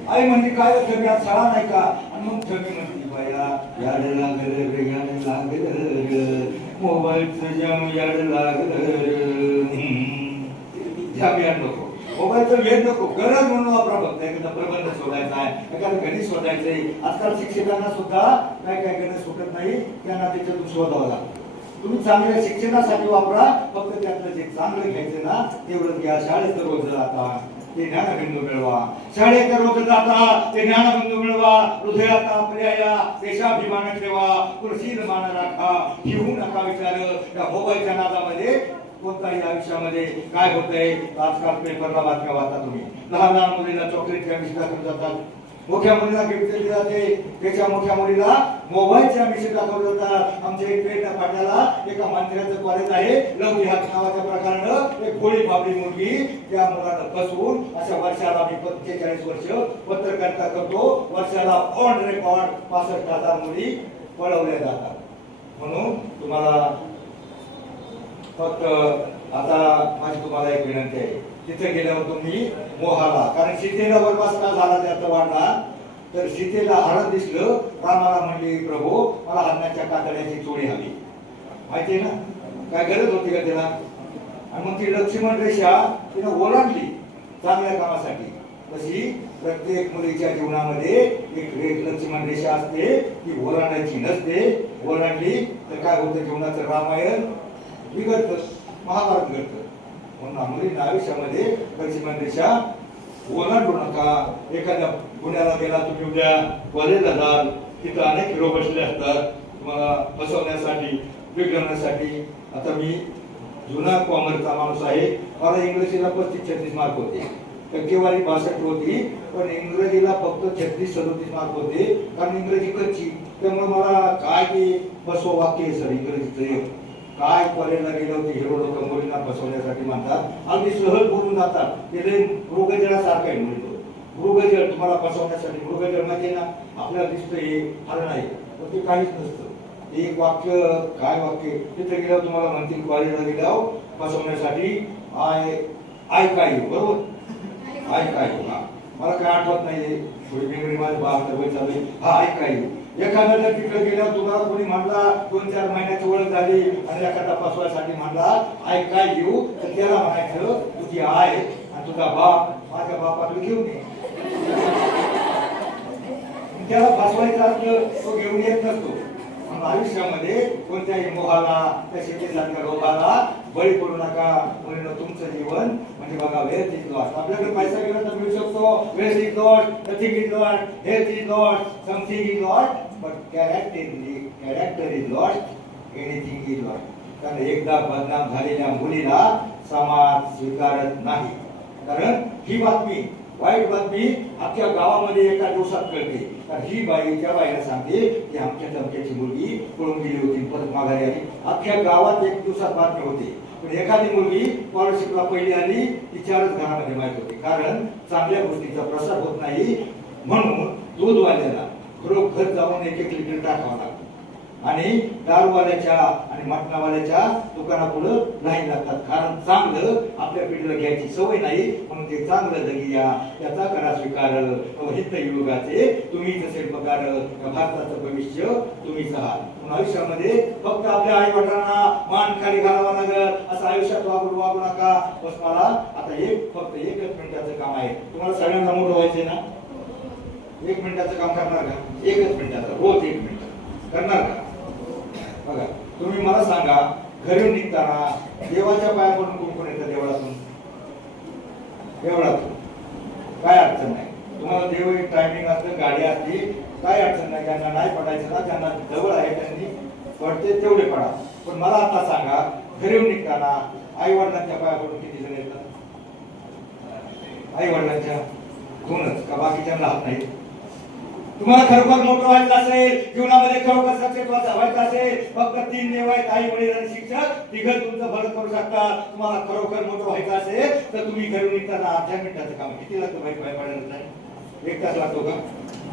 आई म्हणते काय ठेवी आज शाळा नाही का आणि मग ठेवी म्हणते बाया याड लागलं रे याड लागलं मोबाईलचं जम याड लागलं जाम याड नको मोबाईलचं वेळ नको गरज म्हणून वापरा. फक्त एखादा प्रबंध शोधायचा आहे एखादं गणित शोधायचंय. आजकाल शिक्षकांना सुद्धा काय काय गणित सुटत नाही त्यांना त्याच्यातून शोधावं लागतं. तुम्ही चांगल्या शिक्षणासाठी वापरा फक्त त्यातलं जे चांगलं घ्यायचं ना तेवढं घ्या. शाळेत रोज जाता ते ज्ञानबिंदू मिळवा शाळेत रोज जाता ते ज्ञानबिंदू मिळवा. हृदयात आपल्या देशाभिमान ठेवा कृषील मान राखा घेऊ नका विचार. या मोबाईलच्या नादामध्ये कोणताही आयुष्यामध्ये काय होतंय आजकाल पेपरला बातम्या वाचा तुम्ही. लहान लहान मुलीला चॉकलेटच्या मिशी दाखवले जातात. मोठ्या मुलीला गिफ्ट दिले जाते त्याच्या मोठ्या मुलीला मोबाईलच्या मिशी दाखवले जातात. आमच्या एक पेटच्या फाट्याला एका मंत्र्याचं कॉलेज आहे लव जिहाद नावाच्या प्रकारानं एक गोळी फाबडी मुलगी त्या मुलाला फसवून अशा वर्षाला मी 45 वर्ष पत्रकारिता करतो. वर्षाला ऑन रेकॉर्ड 65,000 मुली पळवल्या जातात. म्हणून तुम्हाला फक्त आता माझी तुम्हाला एक विनंती आहे तिथे गेल्यावर तुम्ही मोहाला कारण सीतेला वनवास का झाला त्याचा वाढला तर सीतेला हरण दिसलं रामाला म्हणले प्रभू मला हरणाच्या कातड्याची चोळी हवी माहिती आहे ना काय गरज होती का त्याला. आणि मग ती लक्ष्मण रेषा तिने ओलांडली चांगल्या कामासाठी. तशी प्रत्येक मुलीच्या जीवनामध्ये एक लक्ष्मण रेषा असते ती ओलांडायची नसते. ओलांडली तर काय होतं जीवनाचं रामायण बिघडतं महाभारत घडतं. म्हणून मुलींना आयुष्यामध्ये लक्ष्मण रेषा ओलांडू नका. एखाद्या पुण्याला गेला तुम्ही उद्या कॉलेजला जाल तिथं अनेक हिरो बसले असतात तुम्हाला फसवण्यासाठी बिघडवण्यासाठी. आता मी जुना कॉमर्सचा माणूस आहे. मला इंग्रजीला 35-36 मार्क होते टक्केवारी 62 होती पण इंग्रजीला फक्त 36-37 मार्क होते कारण इंग्रजी कच्ची त्यामुळे मला काय ते बसव वाक्य आहे सर इंग्रजीचं काय कॉलेजला गेले होते हिरो लोक मुलींना फसवण्यासाठी म्हणतात अगदी सहज बोलून जातात ते लय मृगजळासारखं आहे म्हणतो मृगजळ तुम्हाला फसवण्यासाठी मृगजळ म्हणजे ना आपल्याला दिसतं हे खरं नाही पण ते काहीच नसतं एक वाक्य काय वाक्य तिथे गेल्यावर तुम्हाला म्हणतील कॉलेजला गेल्यावर फसवण्यासाठी आय काय बरोबर आय काय हा मला काय आठवत नाही थोडी मेमरी माझ्या बाहेर वय चालू हा आय काय एखाद्या तिकडे गेल्यावर तुम्हाला कोणी म्हणला 2-4 महिन्याची ओळख झाली आणि एखादा फसवायसाठी म्हणला आय काय घेऊ तर त्याला म्हणायचं तुझी आय आणि तुझा बाप माझ्या बापाकडे घेऊन ये त्याला फसवायचा अर्थ तो घेऊन येत नसतो आयुष्यामध्ये कोणत्याही मोहाला त्या शेतीसारख्या रोगाला बळी पडू नका म्हणून तुमचं जीवन म्हणजे बघा वेळ इज लॉस्ट आपल्याकडे पैसा गेला तर मिळू शकतो वेळ is lost nothing is lost health is lost something is lost but character is lost anything is lost कारण एकदा बदनाम झालेल्या मुलीला समाज स्वीकारत नाही कारण ही बातमी वाईट बातमी अख्ख्या गावामध्ये एका दिवसात कळते तर ही बाई त्या बाईला सांगते की आमच्या धमक्याची मुलगी पळून गेली होती परत माघारी आली अख्ख्या गावात एक दिवसात बातमी होते पण एखादी मुलगी स्कॉलरशिपला पहिली आली ती 4च घरामध्ये माहित होती कारण चांगल्या गोष्टीचा प्रसार होत नाही म्हणून दूधवाल्याला खरोखर जाऊन 1-1 लिटर टाकावं लागतं आणि दारूवाल्याच्या आणि मटणावाल्याच्या दुकानापुढे लाईन लागतात कारण चांगलं आपल्या पिढीला घ्यायची सवय नाही म्हणून ते चांगलं जगीया त्याचा करा स्वीकार हित युगाचे तुम्हीच असेल पगार भारताचं भविष्य तुम्हीच आहात म्हणून आयुष्यामध्ये फक्त आपल्या आई वडिलांना मान खाली घालावा लागत असं आयुष्यात वागू नका बस मला आता फक्त 1 मिनिटाचं काम आहे तुम्हाला सगळ्यांना मोठं व्हायचंय ना 1 मिनिटाचं काम करणार का 1 मिनिटाचं रोज 1 मिनिट करणार का बघा तुम्ही मला सांगा घरी निघताना देवाच्या पाया पडून कोण येतं देवळातून काय अडचण नाही तुम्हाला देव एक टायमिंग असतं गाडी असते काय अडचण नाही ज्यांना नाही पडायचं ना ज्यांना जवळ आहे त्यांनी पडते तेवढे पडा पण मला आता सांगा घरी निघताना आई वडिलांच्या पाया पडून किती जण येतात आई वडिलांच्या 2च का बाकीच्यांना हात नाही तुम्हाला खरोखर मोठं व्हायचं असेल जीवनामध्ये खरोखर सक्सेस व्हायचं असेल फक्त 3 देव आहेत आई वडील आणि शिक्षक तिघं तुमचं भलं करू शकतात तुम्हाला खरोखर मोठं व्हायचं असेल तर तुम्ही घरून निघताना 10 मिनिटाचं काम किती लागतं बाई पाय पडायला नाही 1 तास लागतो का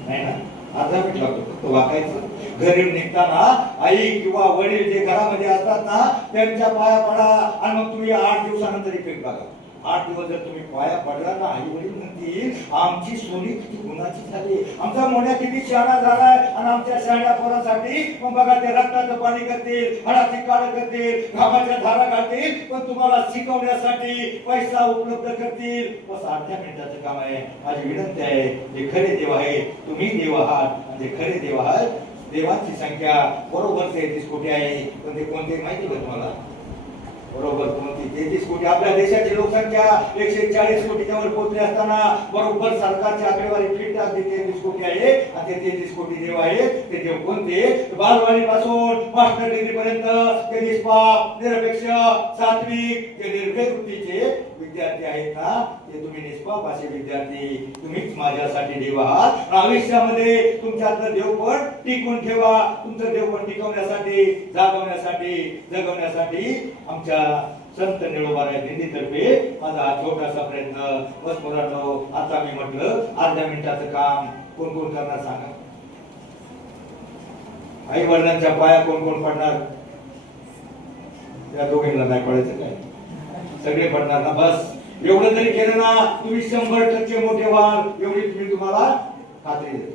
नाही ना 10 मिनिट लागतो फक्त वाकायचं घरी निघताना आई किंवा वडील जे घरामध्ये असतात ना त्यांच्या पाया पडा आणि मग तुम्ही 8 दिवसानंतर इफेक्ट बघा 8 दिवस जर तुम्ही पाया पडला ना आई वडील म्हणतील आमची सोनी किती गुणाची झाली आमचा मोठ्या किती शहाणा झालाय आणि आमच्या शहाण्या पोरांसाठी मग बघा ते रक्ताचं पाणी करतील हाडाची काळ करतील घामाच्या धारा काढतील पण तुम्हाला शिकवण्यासाठी पैसा उपलब्ध करतील बस 8 मिनिटाचं काम आहे माझी विनंती आहे जे खरे देव आहे तुम्ही देव आहात जे खरे देव आहात देवांची संख्या बरोबर 33 कोटी आहे पण ते कोणते माहिती का तुम्हाला बरोबर 33 कोटी आपल्या देशाची लोकसंख्या 140 कोटीच्या वर पोहोचली असताना बरोबर सरकारची आकडेवारी फिट असते 33 कोटी आहे आणि ते 33 कोटी देव आहेत ते देव कोणते बालवाडीपासून मास्टर डिग्री पर्यंत ते निष्पाप निरपेक्ष सात्विक जे निर्भय वृत्तीचे विद्यार्थी आहेत ना ते तुम्ही निष्पाप असे विद्यार्थी तुम्हीच माझ्यासाठी देव आहात आयुष्यामध्ये तुमच्यातलं देवपण टिकून ठेवा तुमचं देवपण टिकवण्यासाठी जागवण्यासाठी जगवण्यासाठी आमच्या संत निळोबाराय दिंडीतर्फे माझा हा छोटासा प्रयत्न बस मुलांनो आता मी म्हटलं 8 मिनिटाचं काम कोण कोण करणार सांगा आई वडिलांच्या पाया कोण कोण पडणार त्या दोघींना नाही पडायचं काय सगळे पडणार ना बस एवढं जरी केलं ना तुम्ही 100% मोठे व्हाल एवढी तुम्ही तुम्हाला खात्री देतो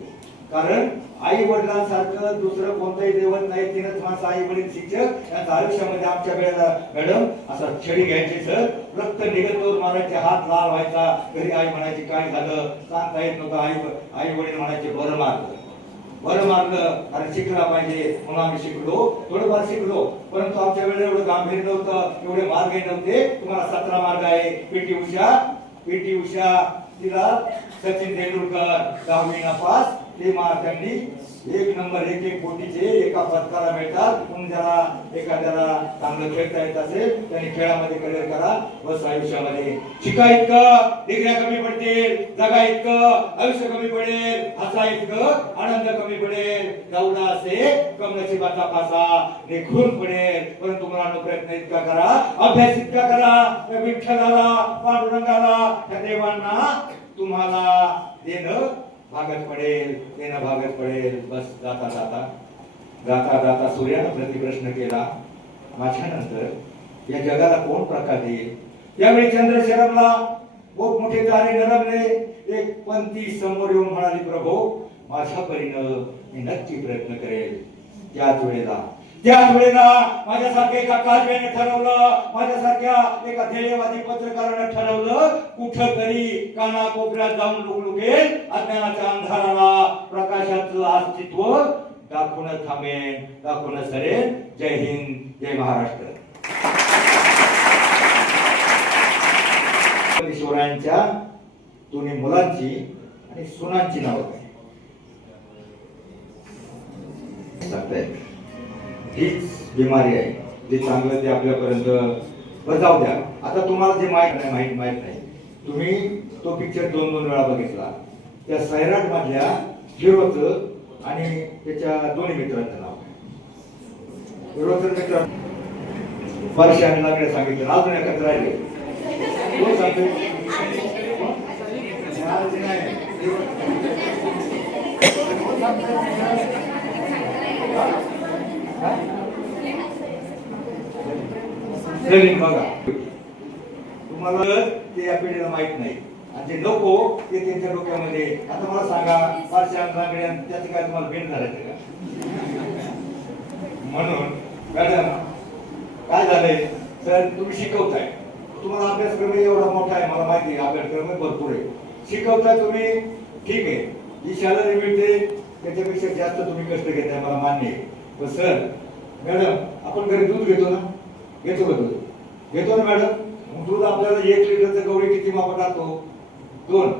कारण आई वडिलांसारखं दुसरं कोणतंही देवत नाही 3च माणसं आई वडील शिक्षक यांच्या आयुष्यामध्ये आमच्या वेळेला मॅडम असा छडी घ्यायची सर रक्त निघतोर मारायचे हात लाल व्हायचा घरी आई म्हणायची काय झालं सांगता येत नव्हतं आई वडील म्हणायचे बरं मारलं आणि शिकला पाहिजे म्हणून आम्ही शिकलो थोडंफार शिकलो परंतु आमच्या वेळेला एवढं गांभीर्य नव्हतं एवढे मार्ग नव्हते तुम्हाला 17 मार्ग आहे पीटी उषा तिला सचिन तेंडुलकर 10वी नापास ते त्यांनी 1 नंबर 1 कोटीचे एका पदकाला मिळतात. म्हणून ज्याला एखाद्याला चांगलं खेळता येत असेल त्यांनी खेळामध्ये करिअर करा. बस आयुष्यामध्ये शिका इतकं डिग्र्या कमी पडतील, जगा इतकं आयुष्य कमी पडेल, हसा इतकं आनंद कमी पडेल. दौडा असे कमलाची बाता पासा निघून पडेल. परंतु मुलांनो प्रयत्न इतका करा, अभ्यास इतका करा, त्या विठ्ठलाला पांडुरंगाला त्या देवांना तुम्हाला देणं भागत पडेल, देणं भागत पडेल. बस जाता जाता जाता जाता सूर्यानं प्रतिप्रश्न केला, माझ्यानंतर या जगाला कोण प्रकाश देईल? त्यावेळी चंद्र शरमला, मोठमोठे तारे नरमले. एक पंथी समोर येऊन म्हणाली, प्रभो माझ्या परीनं मी नक्की प्रयत्न करेल. त्याच वेळेला माझ्यासारख्या एका काजव्याने ठरवलं, माझ्यासारख्या एका ध्येयवादी पत्रकाराने ठरवलं, कुठं तरी काना कोपऱ्यात जाऊन लुकलुकेल, अज्ञानाच्या अंधाराला प्रकाशाचं अस्तित्व दाखवून थांबेन, दाखवून सरेन. जय हिंद, जय महाराष्ट्र. शिवरायांच्या दोन्ही मुलांची आणि सुनांची नावं काय सांगतायत? हीच बिमारी आहे. जे चांगलं ते आपल्यापर्यंत जाऊ द्या. आता तुम्हाला जे माहित नाही, तुम्ही तो पिक्चर 2 वेळा बघितला. त्या सैराट मधल्या हिरोचं आणि त्याच्या दोन्ही मित्रांचं नाव काय? हिरोचं मित्र वर्षा आणि लागले सांगितलं. अजून एकत्र राहिले कोण सांगते? बघा, तुम्हाला ते या पिढीला माहित नाही आणि जे नको ते त्यांच्या डोक्यामध्ये. आता मला सांगा, पारशान रांगडे त्याचं काय तुम्हाला भेट झालं का? म्हणून मॅडम काय झालंय, तर तुम्ही शिकवताय, तुम्हाला अभ्यासक्रम एवढा मोठा आहे, मला माहिती आहे अभ्यासक्रम भरपूर आहे, शिकवताय तुम्ही, ठीक आहे. जी सॅलरी मिळते त्याच्यापेक्षा जास्त तुम्ही कष्ट घेताय, मला मान्य आहे. पण सर मॅडम, आपण घरी दूध घेतो ना, घेतो का दूध? घेतो ना मॅडम. दूध आपल्याला 1 लिटरचं गवळी किती मापा टाकतो? 2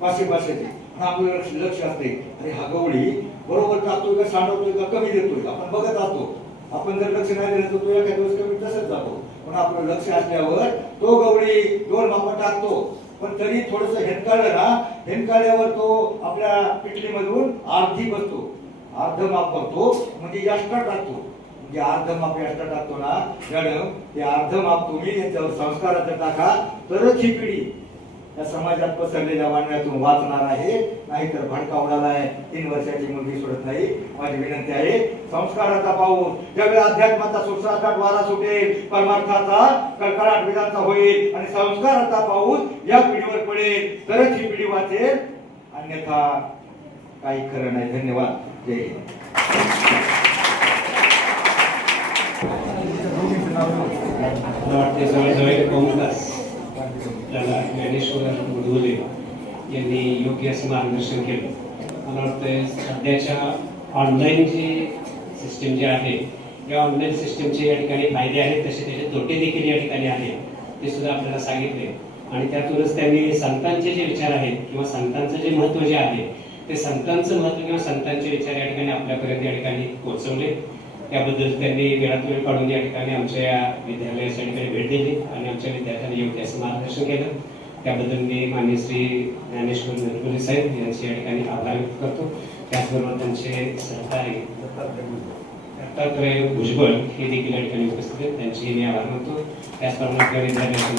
500-500चे. आपलं लक्ष असते, अरे हा गवळी बरोबर टाकतोय का सांडवतोय का कमी देतोय, आपण बघत असतो. आपण जर लक्ष नाही दिलं तर तो एका दिवस कमी तसंच जातो. पण आपलं लक्ष असल्यावर तो गवळी 2 मापा टाकतो. पण तरी थोडस हेनकाळलं ना, हेनकाळल्यावर तो आपल्या पिटलीमधून अर्धी बसतो, अर्ध माप करतो, म्हणजे एक्स्ट्रा टाकतो. जे अर्ध माप एक्स्ट्रा टाकतो ना मॅडम, ते अर्ध माप तुम्ही याच्यावर संस्काराचं टाका, तरच ही पिढी या समाजात पसरलेल्या वाण्यातून वाचणार आहे. नाहीतर भडका उडालाय, 3 वर्षाची मुलगी सोडत नाही. माझी विनंती आहे, संस्काराचा पाऊस ज्यावेळी अध्यात्माचा सुसाट वारा सुटेल, परमार्थाचा कडकडाट वेदांचा होईल आणि संस्काराचा पाऊस या पिढीवर पडेल, तरच ही पिढी वाचेल, अन्यथा काही खरं नाही. धन्यवाद. जय हिंद. ज्ञानेश्वर बुधवले यांनी योग्य असं मार्गदर्शन केलं. मला वाटतं सध्याच्या ऑनलाईन जी सिस्टीम जी आहे, या ऑनलाईन सिस्टीमचे या ठिकाणी फायदे आहेत, तसे त्याचे तोटे देखील या ठिकाणी आहेत, ते सुद्धा आपल्याला सांगितले. आणि त्यातूनच त्यांनी संतांचे जे विचार आहेत किंवा संतांचं जे महत्त्व जे आहे, ते संतांचं महत्त्व किंवा संतांचे विचार या ठिकाणी आपल्यापर्यंत या ठिकाणी पोहोचवले. त्याबद्दल त्यांनी वेळात वेळ काढून या ठिकाणी आमच्या या विद्यालयाच्या ठिकाणी भेट दिली आणि आमच्या विद्यार्थ्यांनी योग्य असं मार्गदर्शन केलं. त्याबद्दल मी माननीय श्री ज्ञानेश्वर बुधवले साहेब यांचे या ठिकाणी आभार व्यक्त करतो. त्याचबरोबर त्यांचे सहकारी दत्तात्रय भुजबळ हे देखील या ठिकाणी उपस्थित आहेत, त्यांचे मी आभार मानतो. त्याचप्रमाणे आपल्या विद्यालयाचे